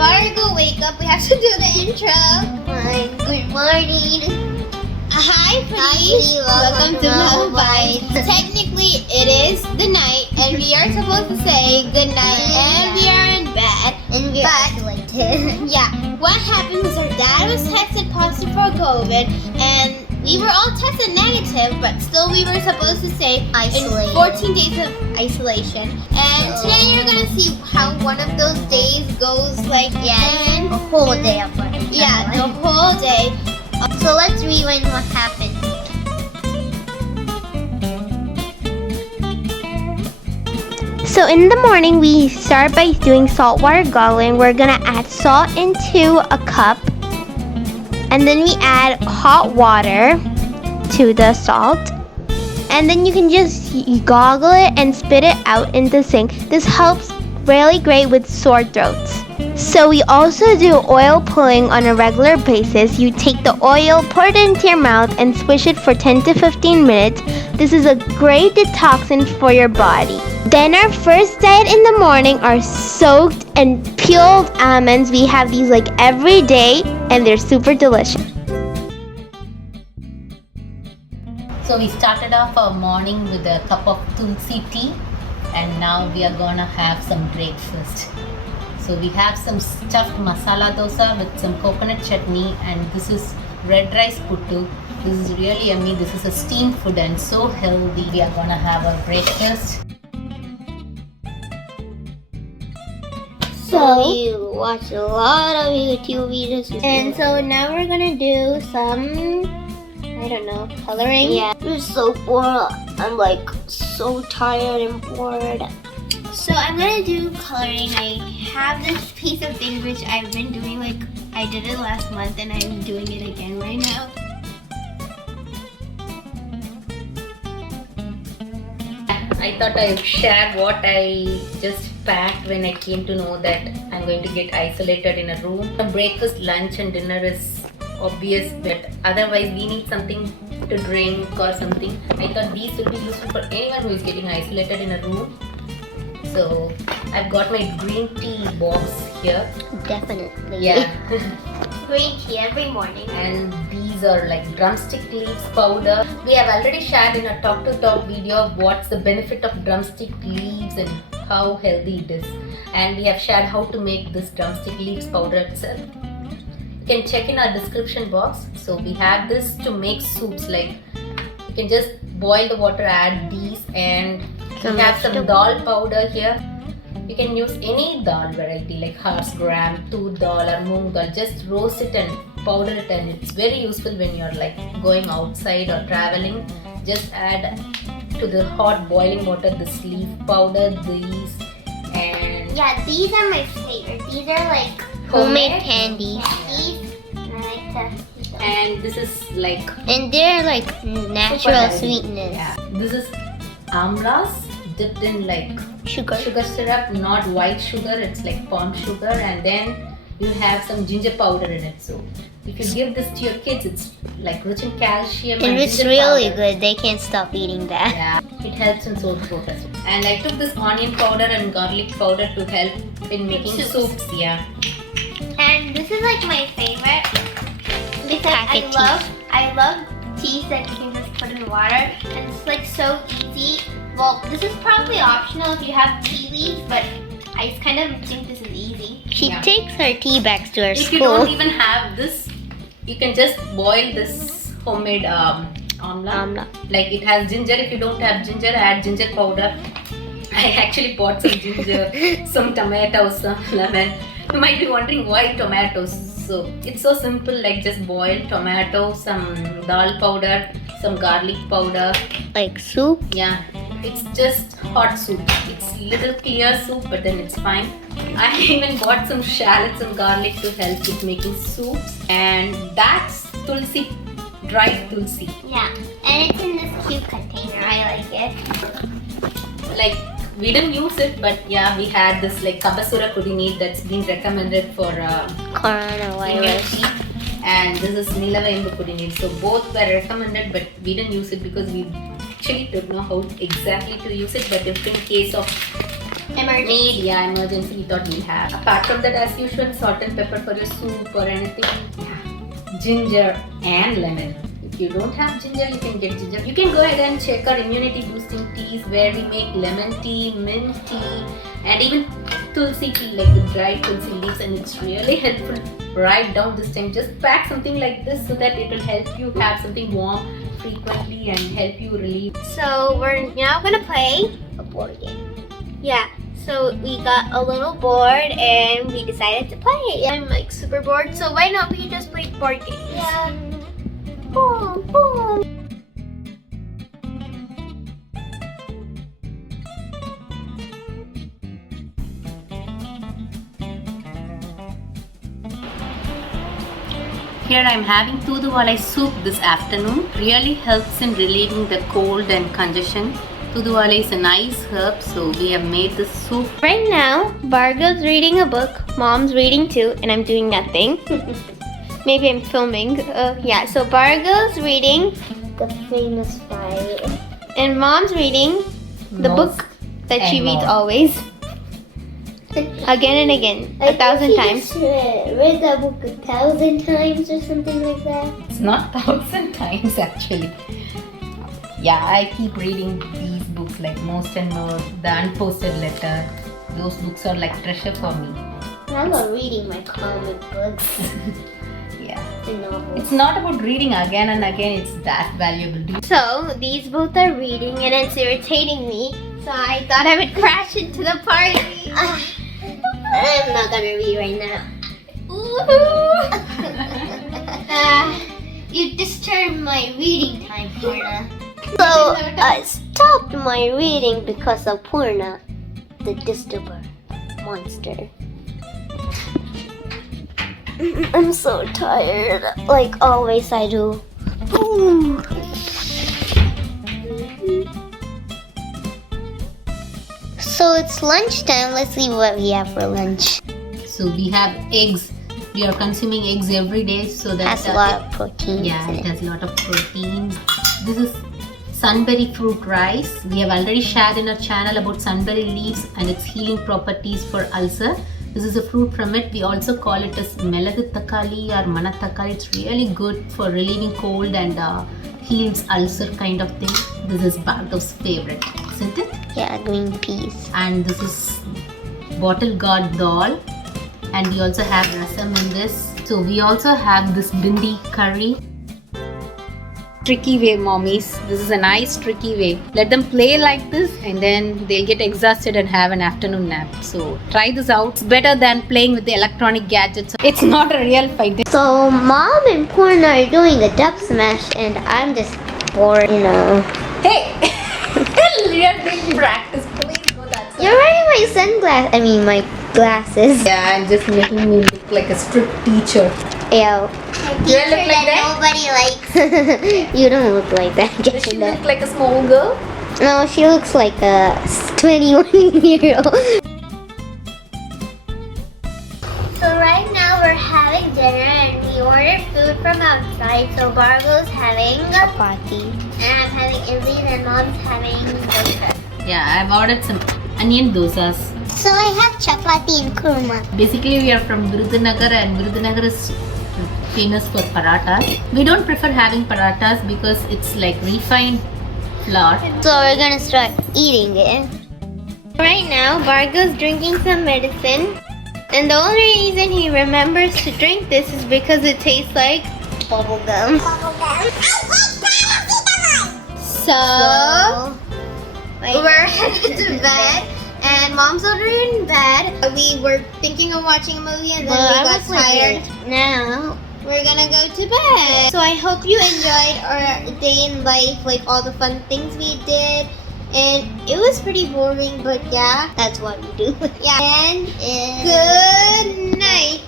before I go wake up, we have to do the intro. Hi, good morning. Hi, please. Welcome to Mellow Bites. Technically, it is the night, and we are supposed to say good night, and we are in bed. And we're isolated. Yeah, what happened was our dad was tested positive for COVID, and we were all tested negative, but still we were supposed to stay Isolated. in 14 days of isolation. And today you're gonna see how one of those days goes like Yeah, a whole day of work. yeah, the whole day. So let's rewind what happened. So in the morning, we start by doing saltwater gargling. We're gonna add salt into a cup, and then we add hot water to the salt, and then you can just gargle it and spit it out in the sink. This helps really great with sore throats. So we also do oil pulling on a regular basis. You take the oil, pour it into your mouth, and swish it for 10 to 15 minutes. This is a great detoxant for your body. Then our first diet in the morning are soaked and peeled almonds. We have these like every day, and they're super delicious. So we started off our morning with a cup of tulsi tea, and now we are gonna have some breakfast. So we have some stuffed masala dosa with some coconut chutney, and this is red rice puttu. This is really yummy. This is a steamed food and so healthy. We are gonna have our breakfast. So we watch a lot of YouTube videos. And so now we're gonna do some, I don't know, coloring. Yeah, we're so bored. I'm like so tired and bored. So I'm gonna do coloring. I have this piece of thing which I've been doing, like I did it last month and I'm doing it again right now. I thought I would share what I just packed when I came to know that I'm going to get isolated in a room. Breakfast, lunch and dinner is obvious, but otherwise we need something to drink or something. I thought these will be useful for anyone who is getting isolated in a room. So I've got my green tea box here. Definitely. Yeah. Green tea every morning. And these are like drumstick leaves powder. We have already shared in a talk to talk video what's the benefit of drumstick leaves and how healthy it is. And we have shared how to make this drumstick leaves powder itself. You can check in our description box. So we have this to make soups, like you can just boil the water, add these, and we have some dal powder here. You can use any dal variety like horse gram, tur dal or moong dal. Just roast it and powder it, and it's very useful when you're like going outside or traveling. Just add to the hot boiling water this leaf powder, these, and Yeah, these are my favorite. These are like Homemade candies. candies. And I like to eat them. and this is like And they're like natural super sweetness. Yeah. This is amlas dipped in like Sugar. sugar syrup, not white sugar, it's like palm sugar, and then you have some ginger powder in it. So if you give this to your kids, it's like rich in calcium And it's ginger really powder. good. They can't stop eating that. Yeah, it helps in sore throat as well. And I took this onion powder and garlic powder to help in making soups. Yeah. And this is like my favorite because Packet I love teas that you can just put in water, and it's like so easy. Well, this is probably optional if you have tea leaves, but I just kind of think this is easy. She Yeah. takes her tea bags to her If you school. don't even have this, you can just boil this homemade amla. Like it has ginger. If you don't have ginger, add ginger powder. I actually bought some ginger, some tomatoes, some lemon. You might be wondering why tomatoes. So it's so simple, like just boil tomato, some dal powder, some garlic powder. Like soup. Yeah, it's just hot soup. It's little clear soup, but then it's fine. I even bought some shallots and garlic to help with making soups. And that's tulsi, dried tulsi. Yeah, and it's in this cute container. I like it. Like we didn't use it, but yeah, we had this like Kabasura Kudinit that's been recommended for Coronavirus. and this is Nilavayambu Kudinit. So both were recommended, but we didn't use it because we actually don't know how exactly to use it. But if in case of Emergency. Emergency we thought we'll have. Apart from that, as usual, salt and pepper for your soup or anything. Yeah. Ginger and lemon. If you don't have ginger, you can get ginger. You can go ahead and check our immunity boosting teas where we make lemon tea, mint tea, and even tulsi tea, like the dried tulsi leaves, and it's really helpful. Right down this time, just pack something like this so that it will help you have something warm frequently and help you relieve. So we're now gonna play A board game. Yeah, so we got a little board and we decided to play it. I'm like super bored, so why not we just play board games? Yeah. Boom, boom. Here I am having Toothwalai soup this afternoon. Really helps in relieving the cold and congestion. Toothwalai is a nice herb, so we have made this soup. Right now, Bargo's reading a book, Mom's reading too, and I'm doing nothing. Maybe I'm filming. Yeah, so Bargo's reading The famous fight. and Mom's reading the Most book that she and reads more. always. Again and again, I 1,000 think times. she just read that book 1,000 times or something like that. It's not 1,000 times actually. Yeah, I keep reading these books like Most and More, The Unposted Letter. Those books are like treasure for me. I love reading my comic books Yeah. and novels. It's not about reading again and again, it's that valuable. So, these both are reading and it's irritating me. So I thought I would crash into the party. I'm not gonna read right now. You disturbed my reading time, Purna. So I stopped my reading because of Purna, the disturber monster. I'm so tired. Like always I do. Ooh. So it's lunchtime. Let's see what we have for lunch. So we have eggs. We are consuming eggs every day, so that Has a lot of protein. yeah, in it it. has a lot of proteins. This is sunberry fruit rice. We have already shared in our channel about sunberry leaves and its healing properties for ulcer. This is a fruit from it. We also call it as meladu takali or manatakali. It's really good for relieving cold and heals ulcer kind of thing. This is Bhargav's favorite, isn't it? Yeah, green peas. And this is bottle gourd dal, and we also have rasam in this. So we also have this bindi curry. Tricky way, mommies. This is a nice tricky way. Let them play like this and then they'll get exhausted and have an afternoon nap. So try this out. It's better than playing with the electronic gadgets. It's not a real fight. So Mom and Purna are doing a dub smash and I'm just bored, you know. Hey! You're doing practice. Please go that side. You're wearing my sunglasses. I mean my glasses. Yeah, I'm just making me look like a strict teacher. Ew. Do I look like that? Nobody likes. You don't look like that. Does she look like a small girl? No, she looks like a 21-year-old. So right now we're having dinner and we ordered food from outside. So Bargo's having Chapati. and I'm having idlis and Mom's having dosa. Yeah, I've ordered some onion dosas. So I have chapati and kurma. Basically, we are from Virudhunagar and Virudhunagar is famous for parathas. We don't prefer having parathas because it's like refined flour. So we're gonna start eating it. Right now Bargo's drinking some medicine. And the only reason he remembers to drink this is because it tastes like Bubblegum. So we're headed to bed and Mom's already in bed. We were thinking of watching a movie and then we got tired. Now. We're gonna go to bed. So I hope you enjoyed our day in life, like all the fun things we did. And it was pretty boring, but yeah. That's what we do. Yeah. And good night.